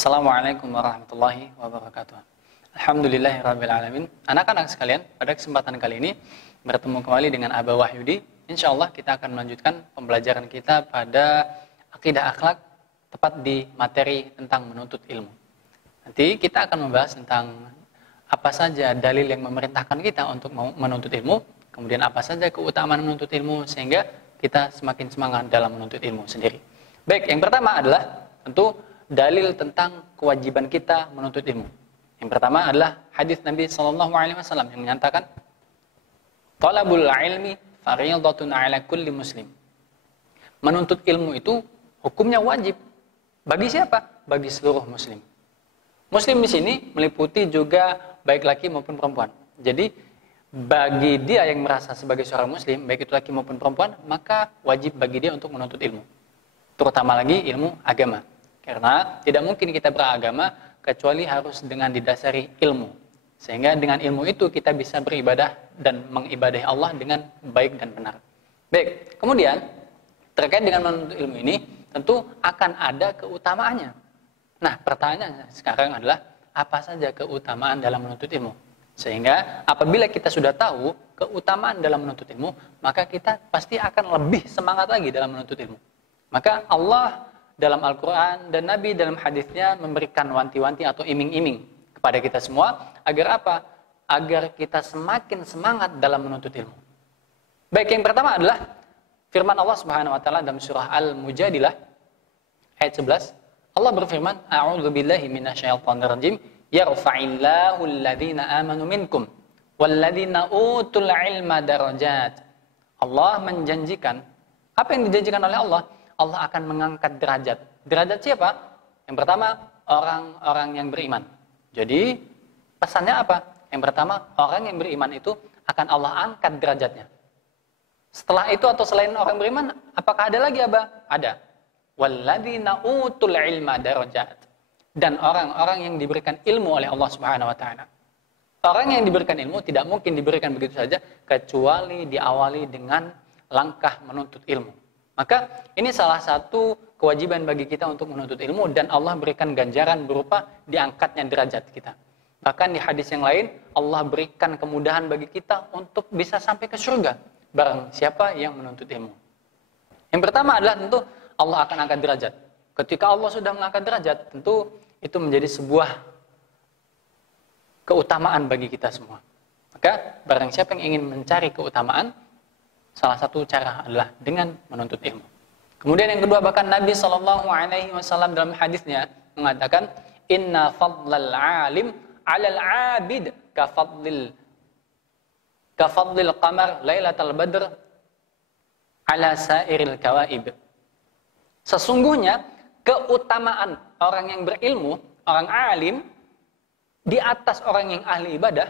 Assalamualaikum warahmatullahi wabarakatuh. Alhamdulillahirabbil alamin. Anak-anak sekalian, pada kesempatan kali ini bertemu kembali dengan Aba Wahyudi. Insyaallah kita akan melanjutkan pembelajaran kita pada akidah akhlak, tepat di materi tentang menuntut ilmu. Nanti kita akan membahas tentang apa saja dalil yang memerintahkan kita untuk menuntut ilmu, kemudian apa saja keutamaan menuntut ilmu sehingga kita semakin semangat dalam menuntut ilmu sendiri. Baik, yang pertama adalah tentu dalil tentang kewajiban kita menuntut ilmu. Yang pertama adalah hadis Nabi SAW yang menyatakan, "Talabul ilmi fardhatun 'ala kulli muslim." Menuntut ilmu itu hukumnya wajib. Bagi siapa? Bagi seluruh muslim. Muslim di sini meliputi juga baik laki maupun perempuan. Jadi bagi dia yang merasa sebagai seorang muslim, baik itu laki maupun perempuan, maka wajib bagi dia untuk menuntut ilmu. Terutama lagi ilmu agama. Karena tidak mungkin kita beragama kecuali harus dengan didasari ilmu. Sehingga dengan ilmu itu kita bisa beribadah dan mengibadahi Allah dengan baik dan benar. Baik, kemudian terkait dengan menuntut ilmu ini tentu akan ada keutamaannya. Nah, pertanyaannya sekarang adalah apa saja keutamaan dalam menuntut ilmu? Sehingga apabila kita sudah tahu keutamaan dalam menuntut ilmu, maka kita pasti akan lebih semangat lagi dalam menuntut ilmu. Maka Allah dalam Al-Quran dan Nabi dalam hadisnya memberikan wanti-wanti atau iming-iming kepada kita semua. Agar apa? Agar kita semakin semangat dalam menuntut ilmu. Baik, yang pertama adalah firman Allah Subhanahu wa taala dalam surah Al-Mujadilah ayat 11. Allah berfirman, "A'udzu billahi minasyaitonir rajim. Yarfa'illahu alladhina amanu minkum walladhina utul ilma darajat." Allah menjanjikan, apa yang dijanjikan oleh Allah? Allah akan mengangkat derajat. Derajat siapa? Yang pertama, orang-orang yang beriman. Jadi, pesannya apa? Yang pertama, orang yang beriman itu akan Allah angkat derajatnya. Setelah itu atau selain orang beriman, apakah ada lagi, Aba? Ada. Walladzina utul ilma darajat. Dan orang-orang yang diberikan ilmu oleh Allah Subhanahu wa taala. Orang yang diberikan ilmu tidak mungkin diberikan begitu saja kecuali diawali dengan langkah menuntut ilmu. Maka ini salah satu kewajiban bagi kita untuk menuntut ilmu dan Allah berikan ganjaran berupa diangkatnya derajat kita. Bahkan di hadis yang lain Allah berikan kemudahan bagi kita untuk bisa sampai ke surga barang siapa yang menuntut ilmu. Yang pertama adalah tentu Allah akan angkat derajat. Ketika Allah sudah mengangkat derajat, tentu itu menjadi sebuah keutamaan bagi kita semua. Maka barang siapa yang ingin mencari keutamaan, salah satu cara adalah dengan menuntut ilmu. Kemudian yang kedua, bahkan Nabi SAW dalam hadisnya mengatakan, "Inna fadlal alim 'alal 'abid kafadlil qamar lailatal badr 'ala sairil kawaib." Sesungguhnya keutamaan orang yang berilmu, orang alim di atas orang yang ahli ibadah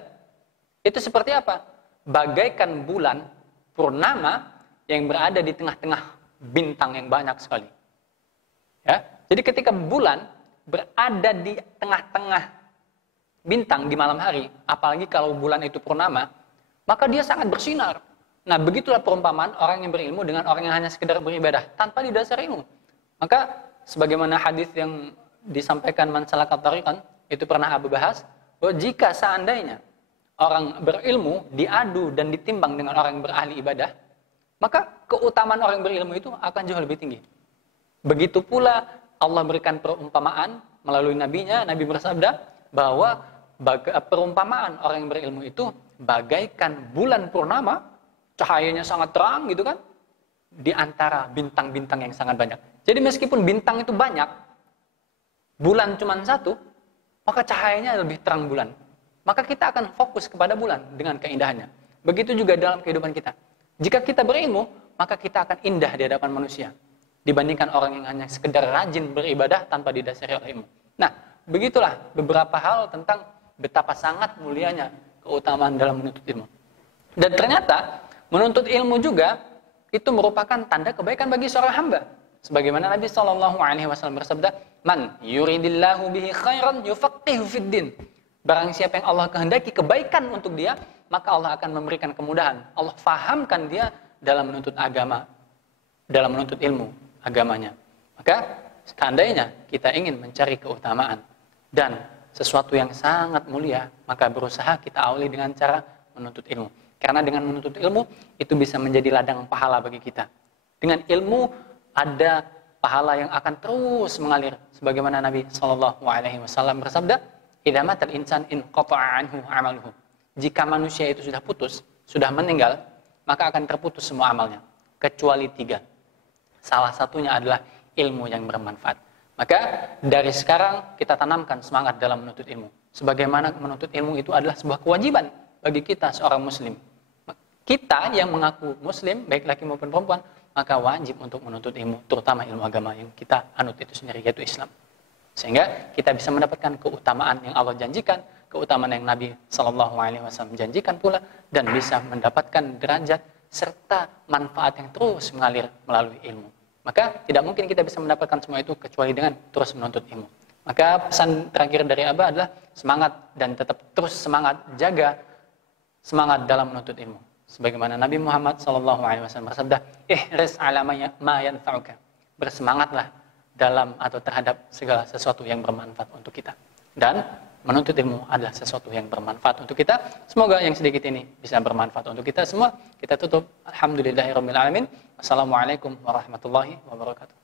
itu seperti apa? Bagaikan bulan purnama yang berada di tengah-tengah bintang yang banyak sekali. Ya, jadi ketika bulan berada di tengah-tengah bintang di malam hari, apalagi kalau bulan itu purnama, maka dia sangat bersinar. Nah, begitulah perumpamaan orang yang berilmu dengan orang yang hanya sekedar beribadah tanpa didasari ilmu. Maka sebagaimana hadis yang disampaikan man salaka tariqan, itu pernah Abu bahas, bahwa jika seandainya orang berilmu diadu dan ditimbang dengan orang yang berahli ibadah, maka keutamaan orang berilmu itu akan jauh lebih tinggi. Begitu pula Allah berikan perumpamaan melalui nabinya. Nabi bersabda bahwa perumpamaan orang yang berilmu itu bagaikan bulan purnama, cahayanya sangat terang gitu kan, di antara bintang-bintang yang sangat banyak. Jadi meskipun bintang itu banyak, bulan cuma satu, maka cahayanya lebih terang bulan. Maka kita akan fokus kepada bulan dengan keindahannya. Begitu juga dalam kehidupan kita. Jika kita berilmu, maka kita akan indah di hadapan manusia dibandingkan orang yang hanya sekedar rajin beribadah tanpa didasari oleh ilmu. Nah, begitulah beberapa hal tentang betapa sangat mulianya keutamaan dalam menuntut ilmu. Dan ternyata menuntut ilmu juga itu merupakan tanda kebaikan bagi seorang hamba. Sebagaimana Nabi SAW bersabda, "Man yuridillahu bihi khairan yufaqihu fid din." Barang siapa yang Allah kehendaki kebaikan untuk dia, maka Allah akan memberikan kemudahan. Allah fahamkan dia dalam menuntut agama, dalam menuntut ilmu agamanya. Maka seandainya kita ingin mencari keutamaan dan sesuatu yang sangat mulia, maka berusaha kita awali dengan cara menuntut ilmu. Karena dengan menuntut ilmu, itu bisa menjadi ladang pahala bagi kita. Dengan ilmu, ada pahala yang akan terus mengalir. Sebagaimana Nabi SAW bersabda, "Idza matal insan inqata'a anhu 'amaluhu." Jika manusia itu sudah putus, sudah meninggal, maka akan terputus semua amalnya. Kecuali 3. Salah satunya adalah ilmu yang bermanfaat. Maka dari sekarang kita tanamkan semangat dalam menuntut ilmu. Sebagaimana menuntut ilmu itu adalah sebuah kewajiban bagi kita seorang muslim. Kita yang mengaku muslim, baik laki maupun perempuan, maka wajib untuk menuntut ilmu, terutama ilmu agama yang kita anut itu sendiri, yaitu Islam. Sehingga kita bisa mendapatkan keutamaan yang Allah janjikan, keutamaan yang Nabi SAW janjikan pula, dan bisa mendapatkan derajat serta manfaat yang terus mengalir melalui ilmu. Maka tidak mungkin kita bisa mendapatkan semua itu kecuali dengan terus menuntut ilmu. Maka pesan terakhir dari Abah adalah semangat dan tetap terus semangat, jaga semangat dalam menuntut ilmu. Sebagaimana Nabi Muhammad SAW bersabda, "Ihris ala ma yanfa'uka." Bersemangatlah dalam atau terhadap segala sesuatu yang bermanfaat untuk kita. Dan menuntut ilmu adalah sesuatu yang bermanfaat untuk kita. Semoga yang sedikit ini bisa bermanfaat untuk kita semua. Kita tutup. Alhamdulillahirabbil alamin. Wassalamualaikum warahmatullahi wabarakatuh.